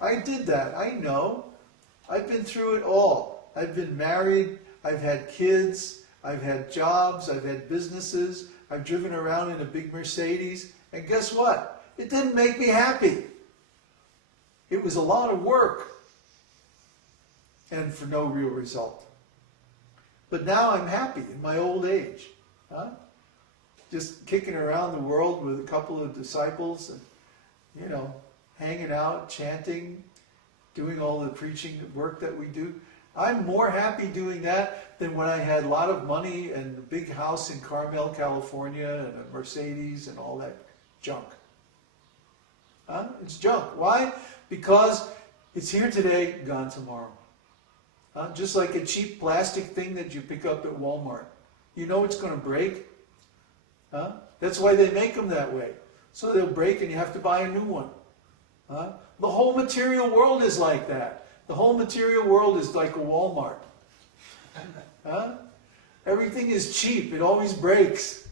I did that. I know. I've been through it all. I've been married. I've had kids. I've had jobs. I've had businesses. I've driven around in a big Mercedes. And guess what? It didn't make me happy. It was a lot of work. And for no real result. But now I'm happy in my old age. Huh? Just kicking around the world with a couple of disciples and, you know, hanging out, chanting, doing all the preaching work that we do. I'm more happy doing that than when I had a lot of money and a big house in Carmel, California, and a Mercedes and all that junk. Huh? It's junk. Why? Because it's here today, gone tomorrow. Just like a cheap plastic thing that you pick up at Walmart. You know it's going to break. Huh? That's why they make them that way. So they'll break and you have to buy a new one. Huh? The whole material world is like that. The whole material world is like a Walmart. Huh? Everything is cheap. It always breaks.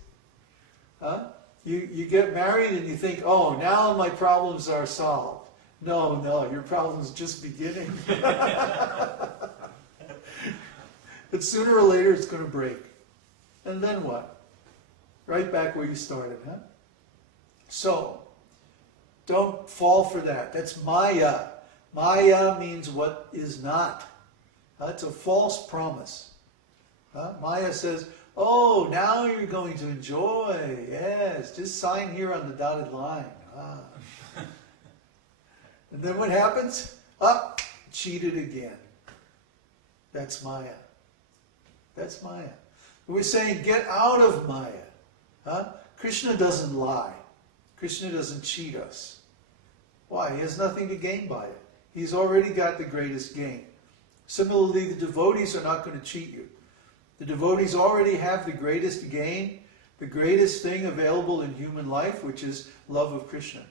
Huh? You get married and you think, oh, now my problems are solved. No, no, your problem's just beginning. But sooner or later it's going to break. And then what? Right back where you started, huh? So, don't fall for that. That's Maya. Maya means what is not. It's a false promise. Maya says, oh, now you're going to enjoy. Yes, just sign here on the dotted line. And then what happens? Cheated again. That's Maya. That's Maya. We're saying get out of Maya. Krishna doesn't lie. Krishna doesn't cheat us. Why? He has nothing to gain by it. He's already got the greatest gain. Similarly, the devotees are not going to cheat you. The devotees already have the greatest gain, the greatest thing available in human life, which is love of Krishna.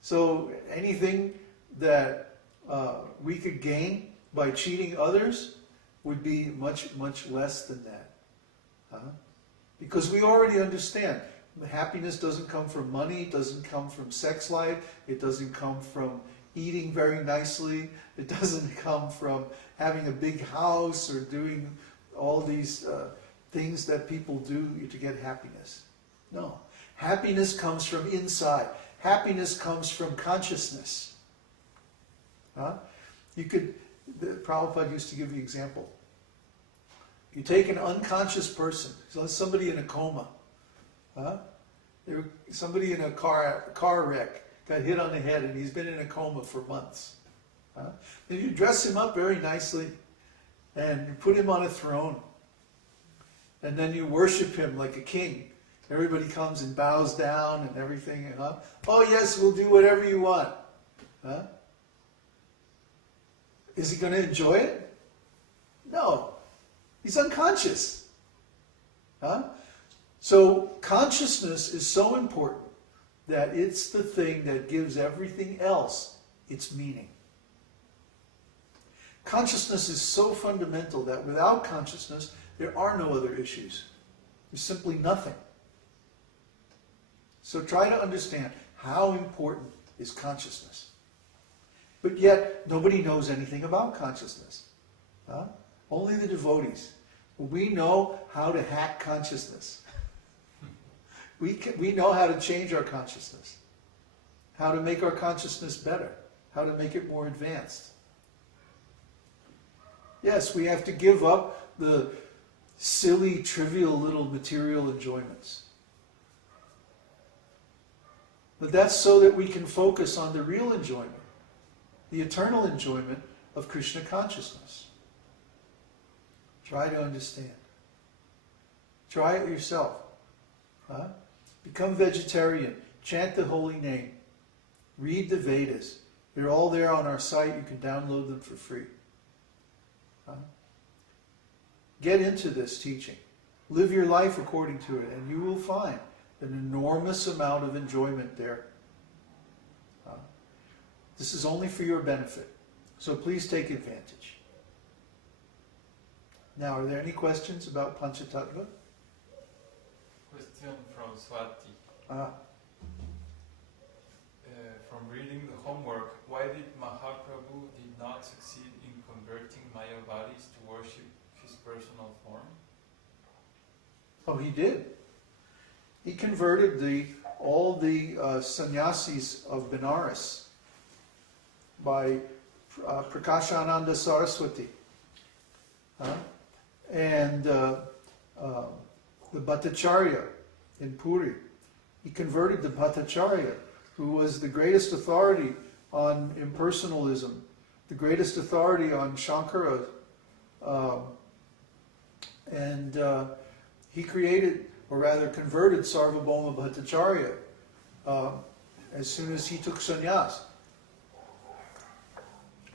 So anything that we could gain by cheating others would be much, much less than that. Because we already understand happiness doesn't come from money, it doesn't come from sex life, it doesn't come from eating very nicely, it doesn't come from having a big house or doing all these things that people do to get happiness. No. Happiness comes from inside. Happiness comes from consciousness. Prabhupada used to give the example. You take an unconscious person, so somebody in a coma, somebody in a car wreck, got hit on the head and he's been in a coma for months. Then you dress him up very nicely and you put him on a throne and then you worship him like a king. Everybody comes and bows down and everything. Oh yes, we'll do whatever you want. Is he going to enjoy it? No. He's unconscious. So consciousness is so important that it's the thing that gives everything else its meaning. Consciousness is so fundamental that without consciousness, there are no other issues. There's simply nothing. So try to understand how important is consciousness. But yet, nobody knows anything about consciousness. Only the devotees. We know how to hack consciousness. We know how to change our consciousness. How to make our consciousness better. How to make it more advanced. Yes, we have to give up the silly, trivial little material enjoyments. But that's so that we can focus on the real enjoyment, the eternal enjoyment of Krishna consciousness. Try to understand. Try it yourself. Become vegetarian. Chant the holy name. Read the Vedas. They're all there on our site. You can download them for free. Get into this teaching. Live your life according to it, and you will find an enormous amount of enjoyment there. This is only for your benefit. So please take advantage. Now, are there any questions about Pancha-tattva? Question from Swati. From reading the homework. Why did Mahaprabhu did not succeed in converting Mayavadis to worship his personal form? Oh, he did. He converted all the sannyasis of Benares by Prakashananda Saraswati and the Bhattacharya in Puri. He converted the Bhattacharya, who was the greatest authority on impersonalism, the greatest authority on Shankara, and he created, or rather converted, Sarvabhauma Bhattacharya as soon as he took sannyas.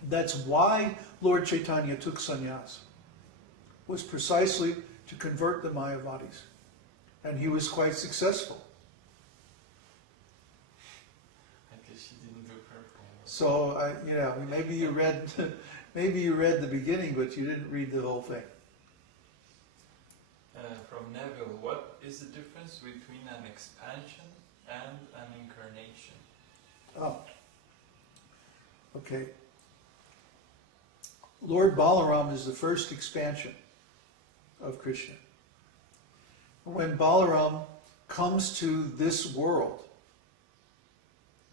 That's why Lord Chaitanya took sannyas, was precisely to convert the Mayavadis. And he was quite successful. I guess she didn't do her homework. So, maybe you read the beginning, but you didn't read the whole thing. From Neville, what is the difference between an expansion and an incarnation? Oh, okay. Lord Balaram is the first expansion of Krishna. When Balaram comes to this world,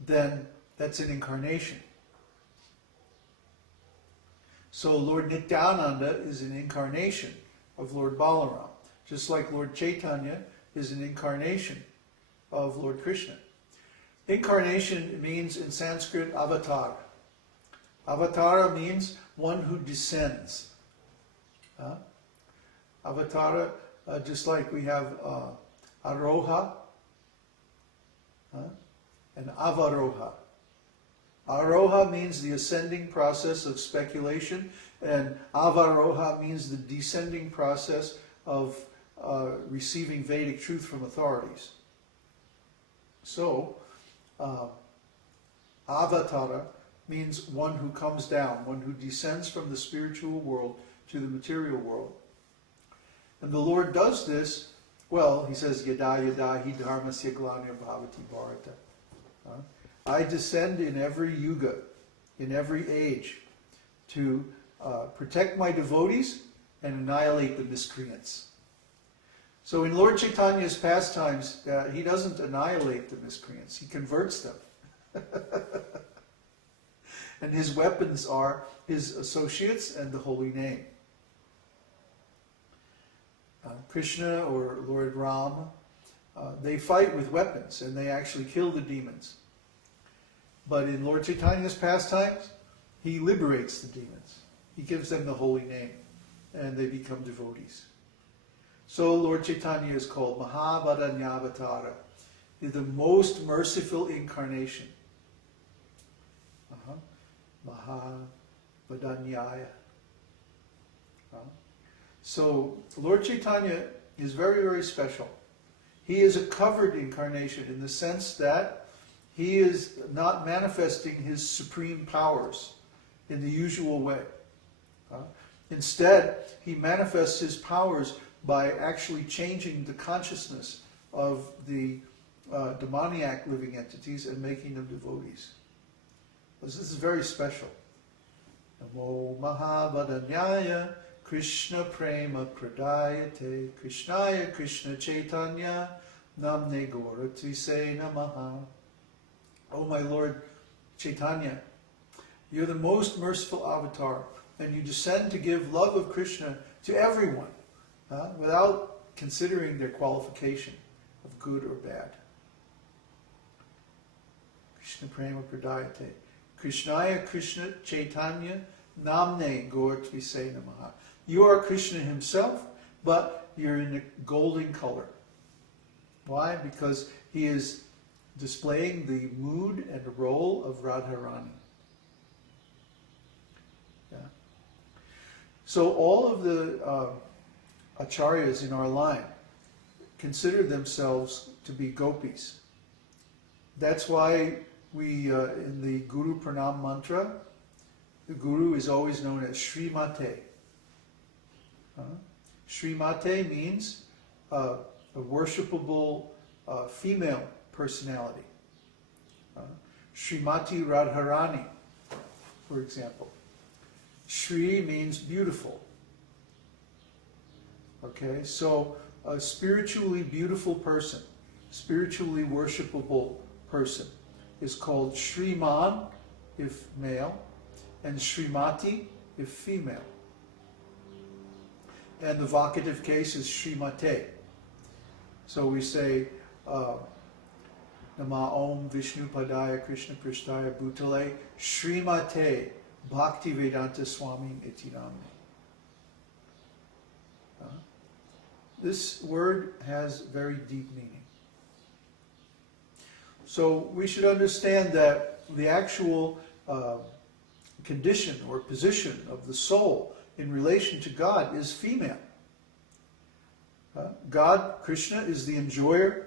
then that's an incarnation. So Lord Nityananda is an incarnation of Lord Balaram, just like Lord Chaitanya is an incarnation of Lord Krishna. Incarnation means in Sanskrit avatar. Avatara means one who descends. Avatara, just like we have aroha and avaroha. Aroha means the ascending process of speculation, and avaroha means the descending process of receiving Vedic truth from authorities. So, avatara means one who comes down, one who descends from the spiritual world to the material world. And the Lord does this, well, he says, Yada yada hi dharmasya glanir bhavati bharata. I descend in every yuga, in every age, to protect my devotees and annihilate the miscreants. So in Lord Chaitanya's pastimes, he doesn't annihilate the miscreants, he converts them. And his weapons are his associates and the holy name. Krishna or Lord Ram, they fight with weapons and they actually kill the demons. But in Lord Chaitanya's pastimes, he liberates the demons. He gives them the holy name and they become devotees. So Lord Chaitanya is called Mahavadanyavatāra, the most merciful incarnation. Mahavadanyaya. So Lord Chaitanya is very, very special. He is a covered incarnation in the sense that he is not manifesting his supreme powers in the usual way. Instead, he manifests his powers by actually changing the consciousness of the demoniac living entities and making them devotees. This is very special. Namo Mahavadanyaya Krishna Prema Pradayate Krishnaya Krishna Chaitanya Namne Goratise Namaha. Oh my Lord Chaitanya, you're the most merciful avatar, and you descend to give love of Krishna to everyone, without considering their qualification of good or bad. Krishna Prema Pradayate Krishnaya Krishna Chaitanya Namne Goratise Namaha. You are Krishna himself, but you're in a golden color. Why? Because he is displaying the mood and role of Radharani. Yeah. So all of the acharyas in our line consider themselves to be gopis. That's why we, in the Guru Pranam mantra, the Guru is always known as Srimate. Srimate means a worshipable female personality. Srimati Radharani, for example. Shri means beautiful. Okay, so a spiritually beautiful person, spiritually worshipable person is called Shriman if male, and Srimati if female. And the vocative case is Srimate. So we say, Nama Om Vishnu Padaya Krishna Prishtaya Bhutale Srimate Bhakti Vedanta Swami Iti Namne. This word has very deep meaning. So we should understand that the actual condition or position of the soul in relation to God is female. God, Krishna, is the enjoyer